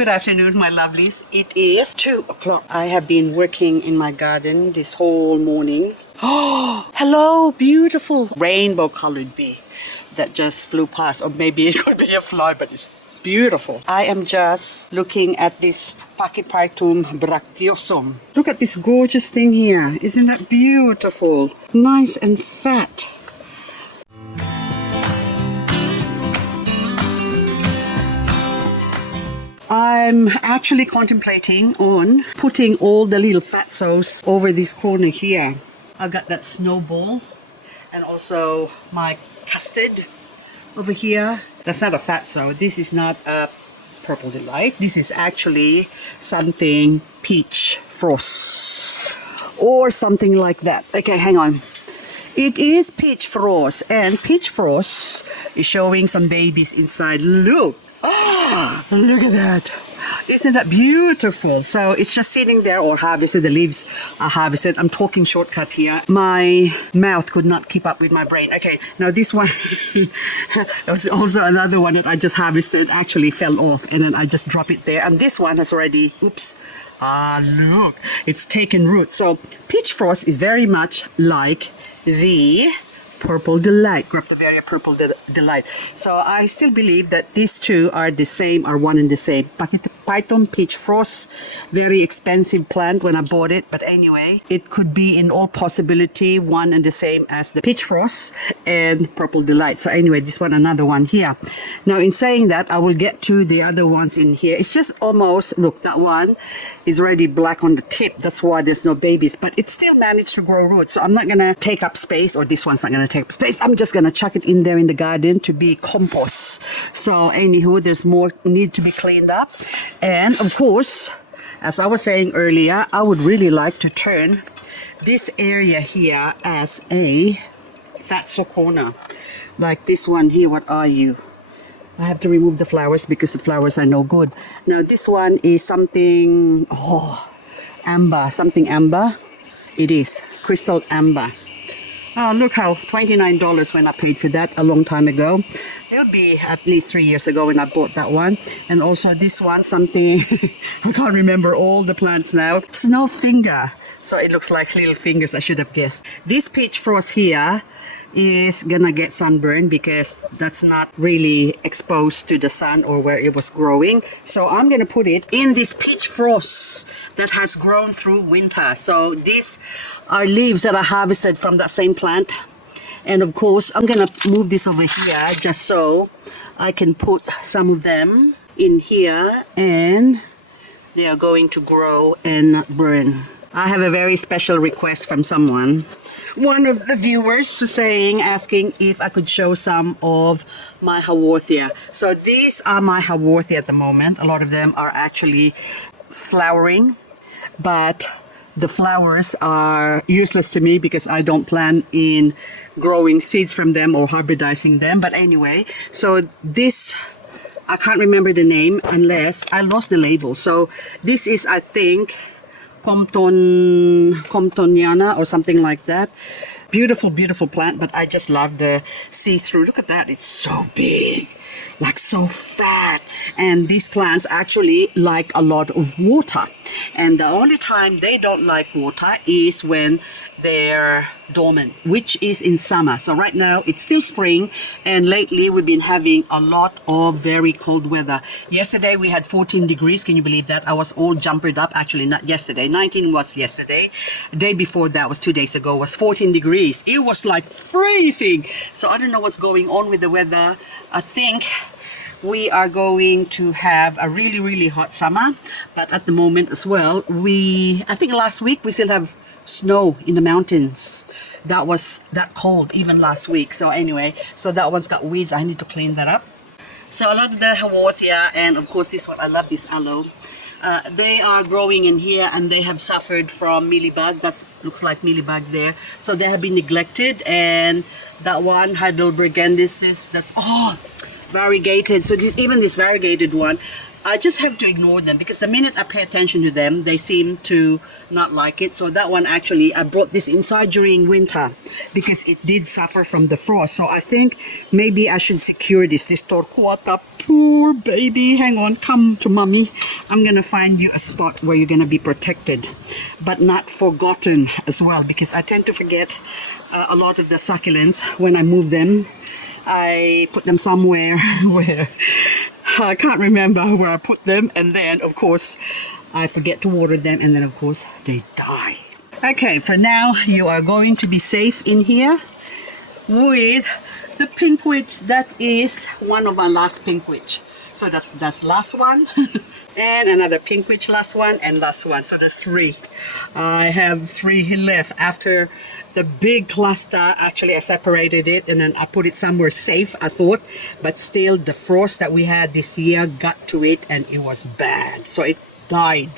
Good afternoon, my lovelies. It is 2 o'clock. I have been working in my garden this whole morning. Oh, hello, beautiful rainbow colored bee that just flew past. Or maybe it could be a fly, but it's beautiful. I am just looking at this Pachyphytum bracteosum. Look at this gorgeous thing here. Isn't that beautiful? Nice and fat. I'm actually contemplating on putting all the little fatsos over this corner here. I've got that snowball and also my custard over here. That's not a fatso. This is not a purple delight. This is actually something peach frost or something like that. Okay, hang on. It is peach frost, and peach frost is showing some babies inside. Look. Oh, look at that. Isn't that beautiful? So it's just sitting there or harvested. The leaves are harvested. I'm talking shortcut here. My mouth could not keep up with my brain. Okay, now this one was also another one that I just harvested. Actually fell off and then I just drop it there. And this one has already, oops. Look, it's taken root. So peach frost is very much like the purple delight, Graptovaria purple delight. So I still believe that these two are the same, are one and the same. Pachyphytum peach frost, very expensive plant when I bought it, but anyway, it could be in all possibility one and the same as the peach frost and purple delight. So anyway, this one, another one here. Now in saying that, I will get to the other ones in here. It's just almost, look, that one is already black on the tip. That's why there's no babies, but it still managed to grow roots. So I'm not gonna take up space, or this one's not gonna take up space. I'm just gonna chuck it in there in the garden to be compost. So anywho, there's more need to be cleaned up. And of course, as I was saying earlier, I would really like to turn this area here as a fatso corner. Like this one here, what are you? I have to remove the flowers because the flowers are no good. Now this one is something, amber, something amber. It is, crystal amber. Oh, look how $29 when I paid for that a long time ago. It'll be at least 3 years ago when I bought that one. And also this one, something, I can't remember all the plants now. Snow finger. So it looks like little fingers, I should have guessed. This peach frost here is gonna get sunburn because that's not really exposed to the sun or where it was growing. So I'm gonna put it in this peach frost that has grown through winter. So these are leaves that I harvested from that same plant. And of course, I'm gonna move this over here just so I can put some of them in here and they are going to grow and burn. I have a very special request from someone. One of the viewers was asking if I could show some of my haworthia. So these are my haworthia at the moment. A lot of them are actually flowering, but the flowers are useless to me because I don't plan in growing seeds from them or hybridizing them. But anyway, so this, I can't remember the name unless I lost the label. So this is, I think, Comptoniana or something like that. Beautiful, beautiful plant, but I just love the see-through. Look at that, it's so big, like so fat. And these plants actually like a lot of water. And the only time they don't like water is when they're dormant, which is in summer. So right now it's still spring, and lately we've been having a lot of very cold weather. Yesterday we had 14 degrees. Can you believe that? I was all jumpered up. Actually, not yesterday. 19 was yesterday. The day before that was 2 days ago, was 14 degrees. It was like freezing. So I don't know what's going on with the weather. I think we are going to have a really, really hot summer. But at the moment as well, I think last week we still have snow in the mountains. That was that cold even last week. So anyway, so that one's got weeds. I need to clean that up. So a lot of the haworthia, and of course this one, I love this aloe. They are growing in here and they have suffered from mealybug. That looks like mealybug there. So they have been neglected. And that one, Heidelbergensis, that's variegated. So even this variegated one, I just have to ignore them because the minute I pay attention to them, they seem to not like it. So that one, actually, I brought this inside during winter because it did suffer from the frost. So I think maybe I should secure this torquata. Poor baby, hang on, come to mommy. I'm gonna find you a spot where you're gonna be protected, but not forgotten as well, because I tend to forget a lot of the succulents when I move them. I put them somewhere where I can't remember where I put them, and then of course I forget to water them, and then of course they die. Okay, for now you are going to be safe in here with the pink witch. That is one of my last pink witch. So that's last one. And another pink witch, last one, and last one. So there's 3. I have 3 left after the big cluster. Actually, I separated it and then I put it somewhere safe, I thought. But still, the frost that we had this year got to it and it was bad. So it died.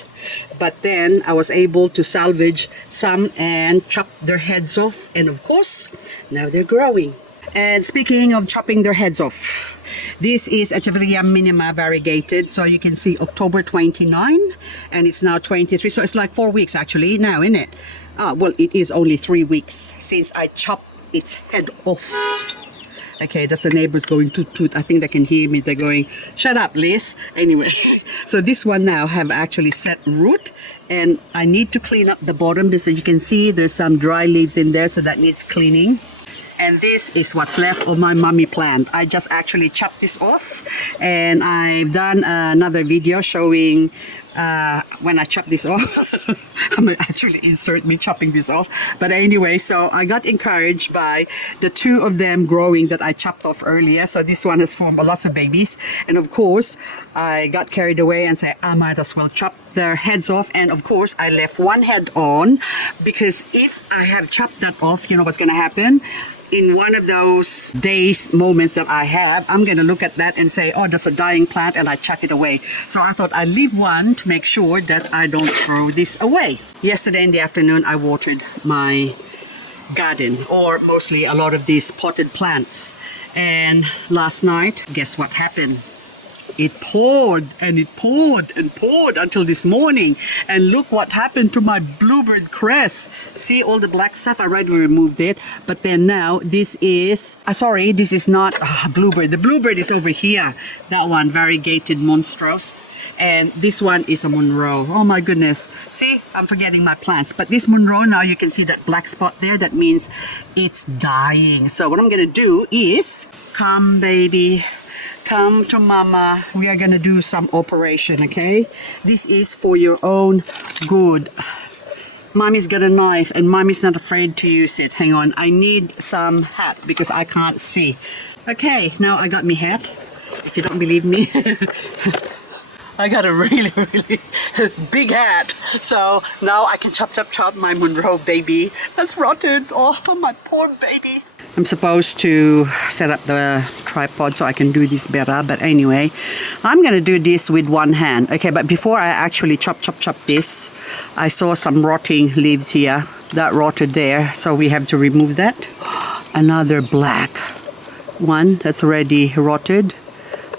But then I was able to salvage some and chop their heads off. And of course, now they're growing. And speaking of chopping their heads off, this is Echeveria minima variegated. So you can see October 29 and it's now 23. So it's like 4 weeks actually now, isn't it? Well, it is only 3 weeks since I chopped its head off. Okay, that's the neighbors going toot toot. I think they can hear me. They're going, shut up, Liz. Anyway, so this one now have actually set root, and I need to clean up the bottom because you can see there's some dry leaves in there, so that needs cleaning. And this is what's left of my mummy plant. I just actually chopped this off, and I've done another video showing when I chop this off. I'm gonna actually insert me chopping this off. But anyway, so I got encouraged by the 2 of them growing that I chopped off earlier. So this one has formed lots of babies. And of course, I got carried away and said, I might as well chop their heads off. And of course, I left one head on, because if I have chopped that off, you know what's gonna happen? In one of those days, moments that I have, I'm gonna look at that and say, oh, that's a dying plant, and I chuck it away. So I thought I'd leave one to make sure that I don't throw this away. Yesterday in the afternoon, I watered my garden, or mostly a lot of these potted plants. And last night, guess what happened? It poured and it poured and poured until this morning. And look what happened to my bluebird cress. See all the black stuff? I already removed it. But then now this is, sorry, this is not bluebird. The bluebird is over here. That one, variegated monstrous. And this one is a Monroe. Oh my goodness. See, I'm forgetting my plants. But this Monroe, now you can see that black spot there. That means it's dying. So what I'm going to do is, come baby, come to mama. We are gonna do some operation, okay? This is for your own good. Mommy's got a knife and mommy's not afraid to use it. Hang on, I need some hat because I can't see. Okay, now I got me hat. If you don't believe me, I got a really big hat. So now I can chop my Monroe baby. That's rotted. Oh, my poor baby. I'm supposed to set up the tripod so I can do this better, but anyway, I'm gonna do this with one hand. Okay, but before I actually chop this, I saw some rotting leaves here that rotted there, so we have to remove that. Another black one that's already rotted.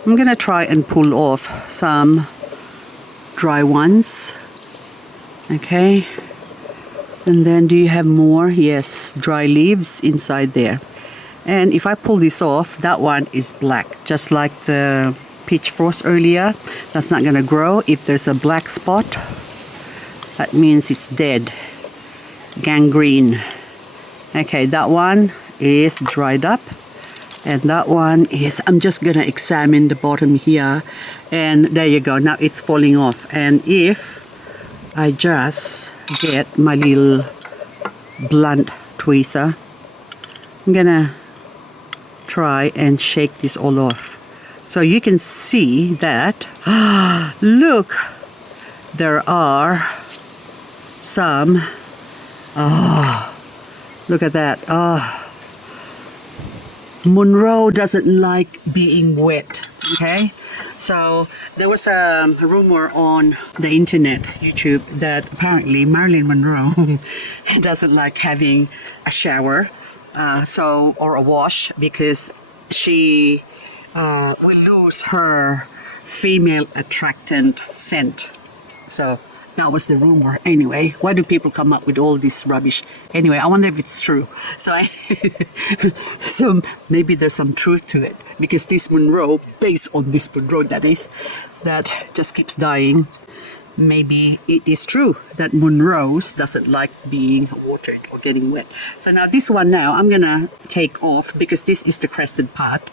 I'm gonna try and pull off some dry ones. Okay. And then do you have more? Yes, dry leaves inside there. And if I pull this off, that one is black, just like the peach frost earlier. That's not gonna grow. If there's a black spot, that means it's dead. Gangrene. Okay, that one is dried up. And that one is, I'm just gonna examine the bottom here. And there you go, now it's falling off. And if I just get my little blunt tweezer, I'm gonna try and shake this all off. So you can see that, look, there are some, look at that. Monroe doesn't like being wet, okay? So there was a rumor on the internet, YouTube, that apparently Marilyn Monroe doesn't like having a shower, or a wash, because she will lose her female attractant scent. So That was the rumor. Anyway, why do people come up with all this rubbish? Anyway, I wonder if it's true. So maybe there's some truth to it, because this Monroe, based on this Monroe that just keeps dying, maybe it is true that Monroe's doesn't like being watered or getting wet. So now this one now, I'm gonna take off, because this is the crested part.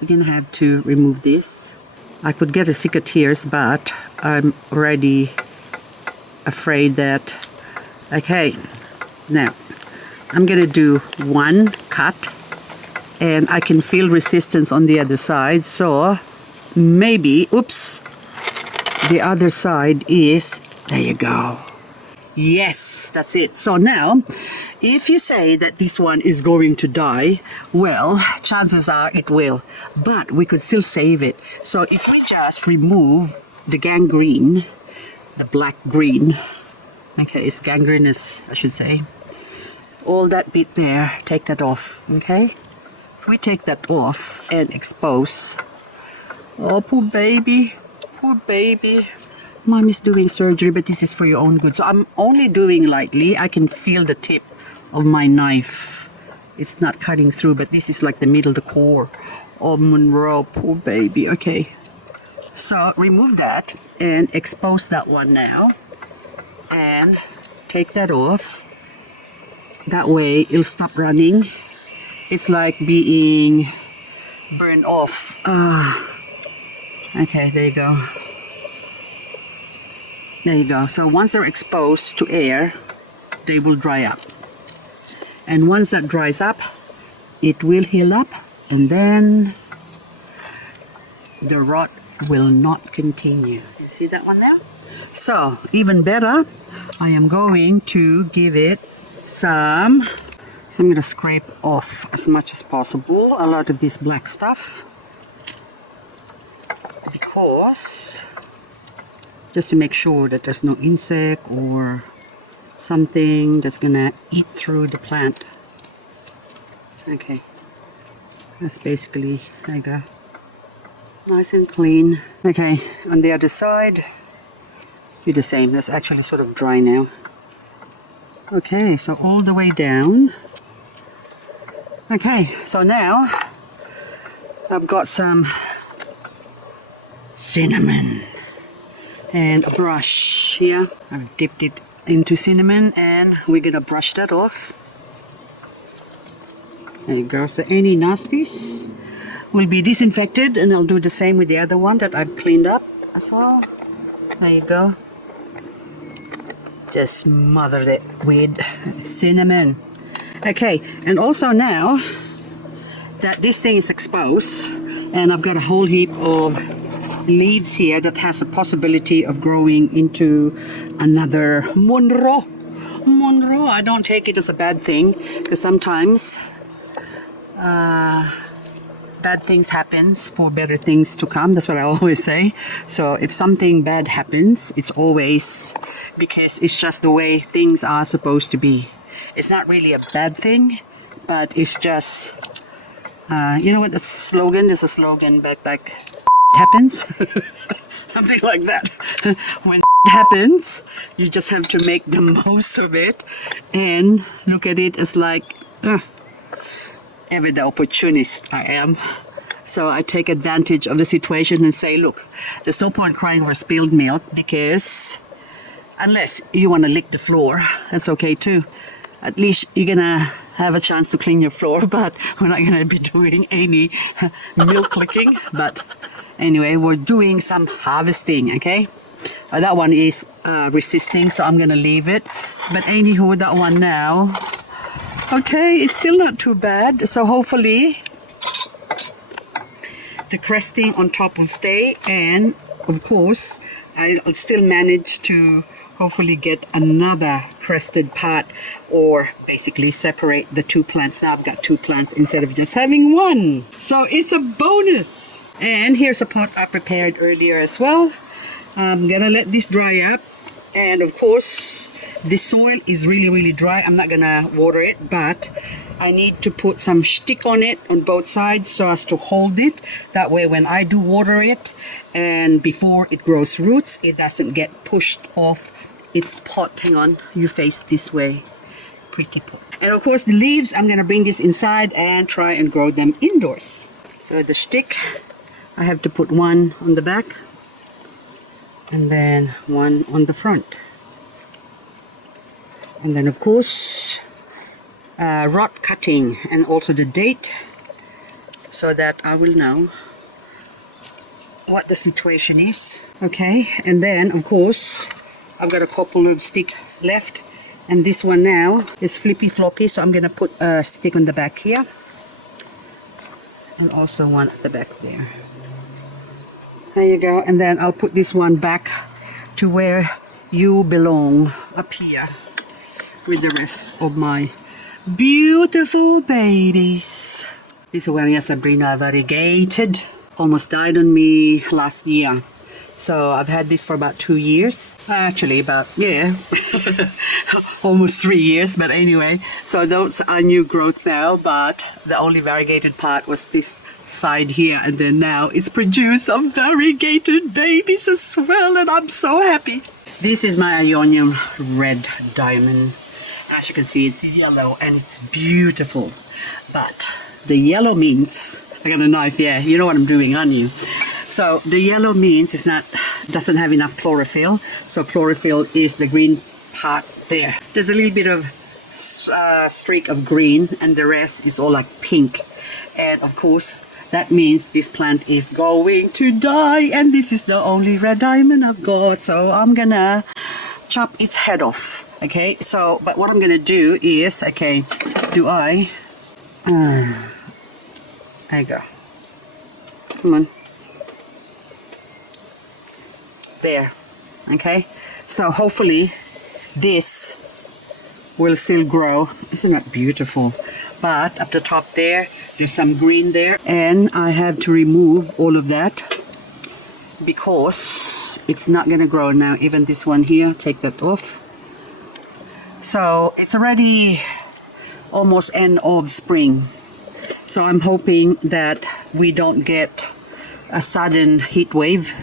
We're gonna have to remove this. I could get a cicateers, but I'm already afraid that, okay, now I'm gonna do one cut, and I can feel resistance on the other side, so maybe, oops, the other side is, there you go. Yes, that's it. So now, if you say that this one is going to die, well, chances are it will, but we could still save it. So if we just remove the gangrene, the black green, okay, it's gangrenous, I should say, all that bit there, take that off, okay? If we take that off and expose, oh, poor baby, Mom is doing surgery, but this is for your own good. So I'm only doing lightly. I can feel the tip of my knife. It's not cutting through, but this is like the middle, the core of Monroe, poor baby, okay. So remove that and expose that one now, and take that off. That way it'll stop running. It's like being burned off. Okay, there you go. There you go. So once they're exposed to air, they will dry up. And once that dries up, it will heal up, and then the rot will not continue. You see that one there? So, even better, I am going to give it some, so I'm going to scrape off as much as possible a lot of this black stuff, because just to make sure that there's no insect or something that's going to eat through the plant. Okay, that's basically, there you go. Nice and clean. Okay, on the other side, do the same. That's actually sort of dry now. Okay, so all the way down. Okay, so now I've got some cinnamon and a brush here. I've dipped it into cinnamon, and we're gonna brush that off. There you go. So any nasties will be disinfected, and I'll do the same with the other one that I've cleaned up as well. There you go. Just smother it with cinnamon. Okay, and also now that this thing is exposed, and I've got a whole heap of leaves here that has a possibility of growing into another Monroe. I don't take it as a bad thing, because sometimes bad things happens for better things to come. That's what I always say. So if something bad happens, it's always because it's just the way things are supposed to be. It's not really a bad thing, but it's just, you know what, that's a slogan. There's a slogan back happens. Something like that. When it happens, you just have to make the most of it and look at it as like, ever the opportunist I am. So I take advantage of the situation and say, look, there's no point crying over spilled milk, because unless you want to lick the floor, that's okay too. At least you're gonna have a chance to clean your floor, but we're not gonna be doing any milk licking. But anyway, we're doing some harvesting, okay? That one is resisting, so I'm gonna leave it. But anywho, that one now, okay, it's still not too bad. So hopefully the cresting on top will stay, and of course I'll still manage to hopefully get another crested part, or basically separate the two plants. Now I've got two plants instead of just having one, so it's a bonus. And here's a pot I prepared earlier as well. I'm gonna let this dry up, and of course the soil is really dry. I'm not gonna water it, but I need to put some stick on it on both sides so as to hold it. That way when I do water it, and before it grows roots, it doesn't get pushed off its pot. Hang on, you face this way. Pretty pot. And of course the leaves, I'm gonna bring this inside and try and grow them indoors. So the stick, I have to put one on the back and then one on the front. And then of course rod cutting and also the date, so that I will know what the situation is. Okay, and then of course I've got a couple of stick left, and this one now is flippy floppy, so I'm gonna put a stick on the back here and also one at the back there. There you go. And then I'll put this one back to where you belong, up here with the rest of my beautiful babies. This Awaria Sabrina variegated almost died on me last year. So I've had this for about 2 years. Actually about, yeah, almost 3 years, but anyway. So those are new growth now, but the only variegated part was this side here, and then now it's produced some variegated babies as well, and I'm so happy. This is my Ionium red diamond. As you can see, it's yellow and it's beautiful. But the yellow means, I got a knife, yeah, you know what I'm doing, aren't you? So the yellow means it's not, doesn't have enough chlorophyll. So chlorophyll is the green part there. There's a little bit of streak of green, and the rest is all like pink. And of course, that means this plant is going to die, and this is the only red diamond I've got. So I'm gonna chop its head off. Okay, so, but what I'm gonna do is, okay, there you go. Come on. There. Okay, so hopefully this will still grow. Isn't that beautiful? But up the top there, there's some green there, and I have to remove all of that because it's not gonna grow now. Even this one here, take that off. So it's already almost end of spring. So I'm hoping that we don't get a sudden heat wave,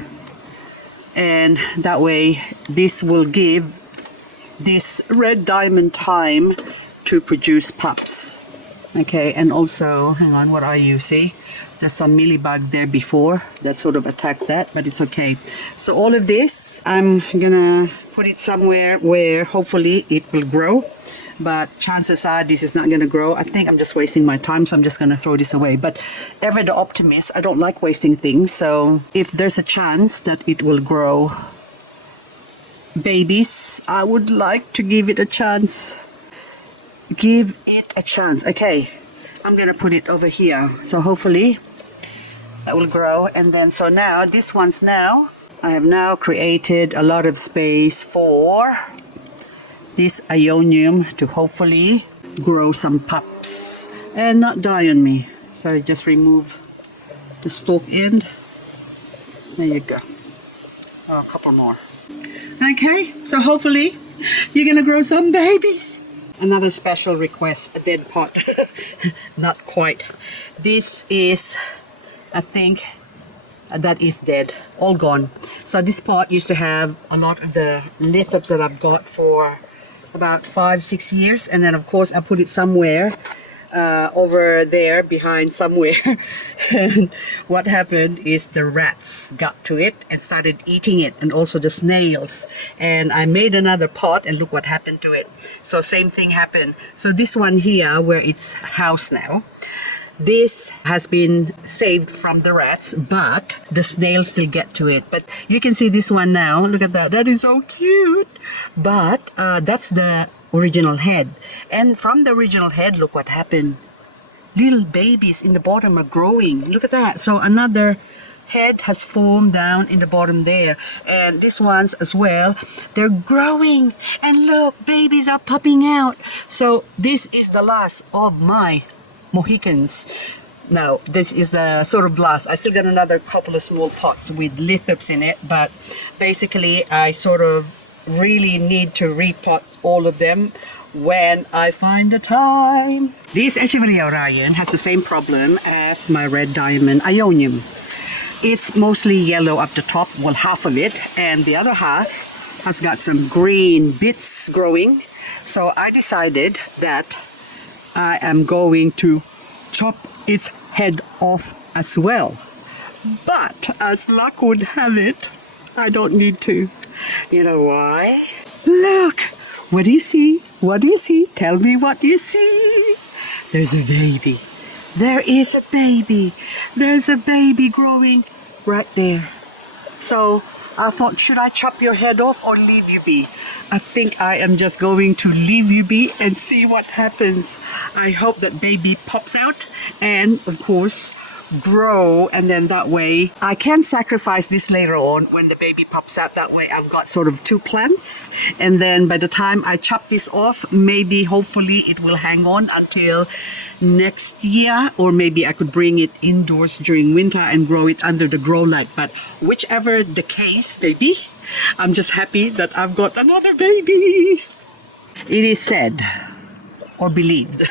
and that way this will give this red diamond time to produce pups. Okay, and also, hang on, what are you? See, there's some mealybug there before that sort of attacked that, but it's okay. So all of this, I'm gonna put it somewhere where hopefully it will grow. But chances are this is not going to grow. I think I'm just wasting my time, so I'm just going to throw this away. But ever the optimist, I don't like wasting things. So if there's a chance that it will grow babies, I would like to give it a chance. Give it a chance. Okay, I'm going to put it over here. So hopefully that will grow. And then, so now, this one's now, I have now created a lot of space for this Ionium to hopefully grow some pups and not die on me. So I just remove the stalk end. There you go. Oh, a couple more. Okay, so hopefully you're gonna grow some babies. Another special request, a dead pot. Not quite. This is, I think, that is dead, all gone. So this pot used to have a lot of the lithops that I've got for about 5-6 years, and then of course I put it somewhere over there behind somewhere. And what happened is the rats got to it and started eating it, and also the snails. And I made another pot, and look what happened to it. So same thing happened. So this one here, where it's housed now, this has been saved from the rats, but the snails still get to it. But you can see this one now. Look at that. That is so cute. But that's the original head. And from the original head, look what happened. Little babies in the bottom are growing. Look at that. So another head has formed down in the bottom there. And these ones as well, they're growing. And look, babies are popping out. So this is the last of my Mohicans. Now this is the sort of last. I still got another couple of small pots with lithops in it, but basically I sort of really need to repot all of them when I find the time. This Echeveria Orion has the same problem as my red diamond Ionium. It's mostly yellow up the top, well, half of it, and the other half has got some green bits growing. So I decided that I am going to chop its head off as well. But as luck would have it, I don't need to. You know why? Look! What do you see? What do you see? Tell me what you see. There's a baby. There is a baby. There's a baby growing right there. So I thought, should I chop your head off or leave you be? I think I am just going to leave you be and see what happens. I hope that baby pops out and, of course, grow, and then that way I can sacrifice this later on when the baby pops out. That way I've got sort of 2 plants, and then by the time I chop this off, maybe hopefully it will hang on until next year, or maybe I could bring it indoors during winter and grow it under the grow light. But whichever the case may be, I'm just happy that I've got another baby. It is said or believed,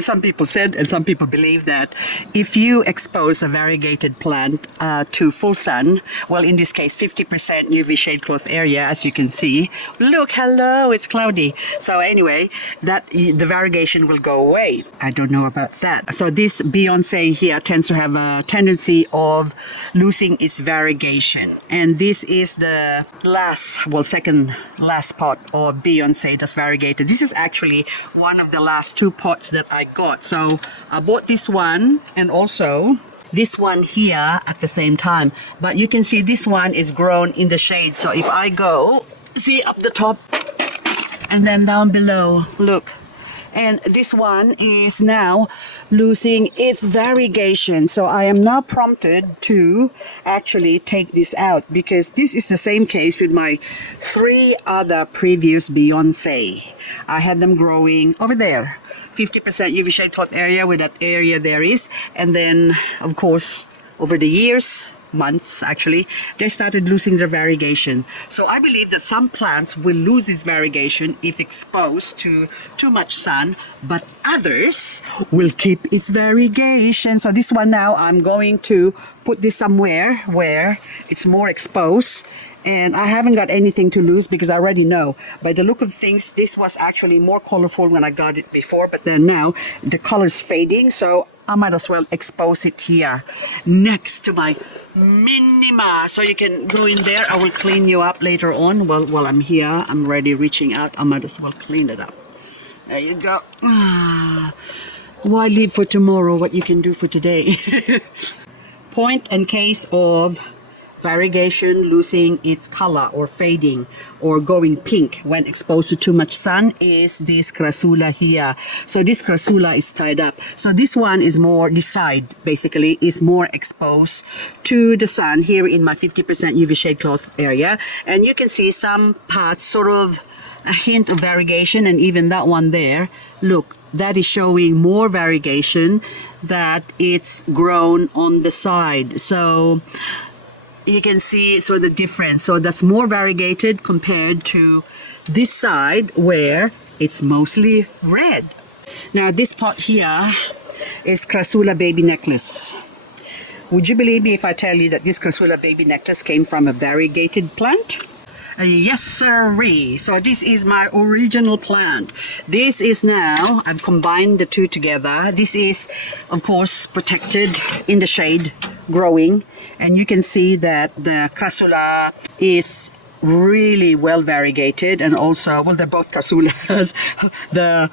some people said and some people believe, that if you expose a variegated plant to full sun, well, in this case 50% UV shade cloth area, as you can see. Look, hello, it's cloudy. So anyway, that the variegation will go away. I don't know about that. So this Beyonce here tends to have a tendency of losing its variegation, and this is the second last pot of Beyonce that's variegated. This is actually one of the last 2 pots that I got. So I bought this one and also this one here at the same time. But you can see this one is grown in the shade. So if I go, see up the top and then down below, look. And this one is now losing its variegation. So I am now prompted to actually take this out, because this is the same case with my 3 other previous Beyonce. I had them growing over there, 50% UV shade cloth area where that area there is. And then, of course, over the years, months actually, they started losing their variegation. So I believe that some plants will lose its variegation if exposed to too much sun, but others will keep its variegation. So this one now, I'm going to put this somewhere where it's more exposed, and I haven't got anything to lose, because I already know by the look of things this was actually more colorful when I got it before, but then now the color's fading, so I might as well expose it here next to my Minima. So you can go in there. I will clean you up later on. Well, while I'm here, I'm ready reaching out. I might as well clean it up. There you go. Why leave for tomorrow what you can do for today? Point and case of variegation losing its color or fading or going pink when exposed to too much sun is this crassula here. So this crassula is tied up. So this one is more, this side basically is more exposed to the sun here in my 50% UV shade cloth area. And you can see some parts sort of a hint of variegation, and even that one there, look, that is showing more variegation, that it's grown on the side. So you can see sort of the difference. So that's more variegated compared to this side where it's mostly red. Now this pot here is Crassula baby necklace. Would you believe me if I tell you that this Crassula baby necklace came from a variegated plant? Yes sirree. So this is my original plant. This is now, I've combined the two together. This is of course protected in the shade, growing. And you can see that the Crassula is really well variegated, and also, well, they're both Crassulas. The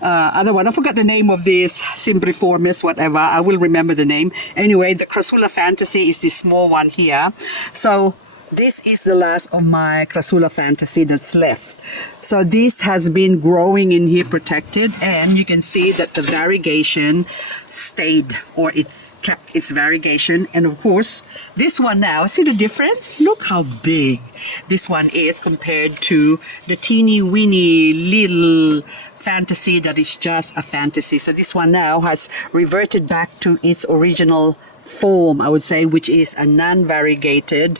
other one, I forgot the name of this, Simbriformis, whatever, I will remember the name. Anyway, the Crassula Fantasy is this small one here. So this is the last of my Crassula Fantasy that's left. So this has been growing in here protected, and you can see that the variegation stayed, or it's kept its variegation. And of course this one now, see the difference? Look how big this one is compared to the teeny weeny little Fantasy that is just a Fantasy. So this one now has reverted back to its original form, I would say, which is a non-variegated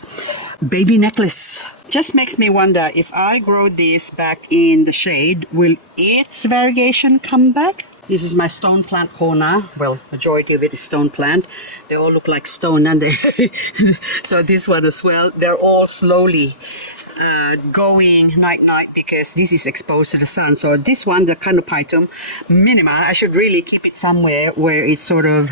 baby necklace. Just makes me wonder, if I grow this back in the shade, will its variegation come back? This is my stone plant corner. Well, majority of it is stone plant. They all look like stone, and they so this one as well. They're all slowly going night because this is exposed to the sun. So this one, the Canophytum minima, I should really keep it somewhere where it's sort of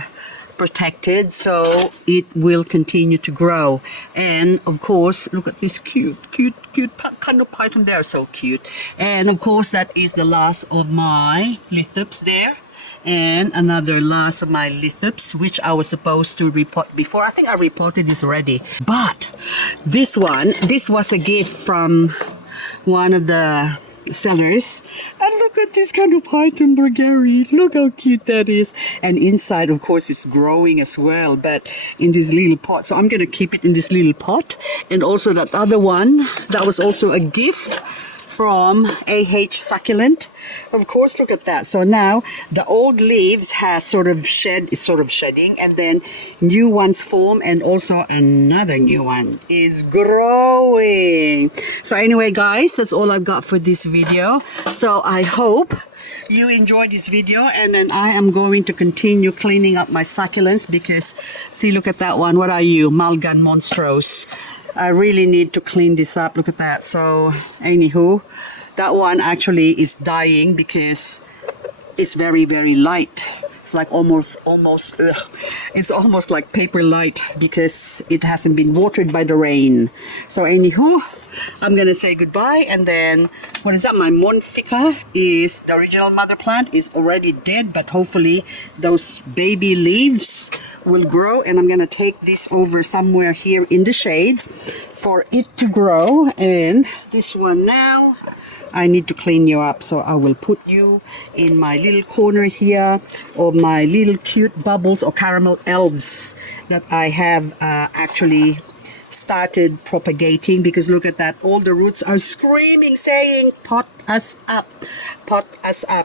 protected so it will continue to grow. And of course, look at this cute Canophytum. They're so cute. And of course, that is the last of my lithops there. And another last of my lithops, which I was supposed to report before. I think I reported this already. But this one, this was a gift from one of the sellers. And look at this kind of Canophytum Bulgari. Look how cute that is. And inside, of course, it's growing as well, but in this little pot. So I'm going to keep it in this little pot. And also that other one, that was also a gift from Succulent. Of course, look at that. So now the old leaves has sort of shedding, and then new ones form, and also another new one is growing. So anyway, guys, that's all I've got for this video. So I hope you enjoyed this video, and then I am going to continue cleaning up my succulents because, see, look at that one. What are you? Malgan Monstros. I really need to clean this up. Look at that. So anywho, that one actually is dying because it's very light. It's like almost it's almost like paper light because it hasn't been watered by the rain. So anywho, I'm gonna say goodbye, and then what is that? My Monfica is the original mother plant is already dead, but hopefully those baby leaves will grow, and I'm gonna take this over somewhere here in the shade for it to grow. And this one now, I need to clean you up, so I will put you in my little corner here of my little cute bubbles or caramel elves that I have actually started propagating, because look at that, all the roots are screaming saying pot us up.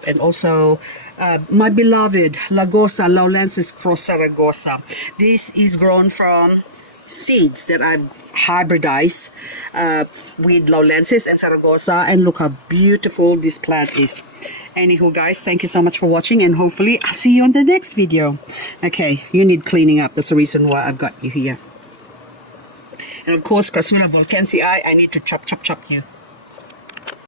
And also my beloved Lagosa Laulensis cross Zaragoza. This is grown from seeds that I've hybridized with Laulensis and Zaragoza, and look how beautiful this plant is. Anywho, guys, thank you so much for watching, and hopefully I'll see you on the next video. Okay, you need cleaning up. That's the reason why I've got you here. And of course, Crassula volcansii, I need to chop you.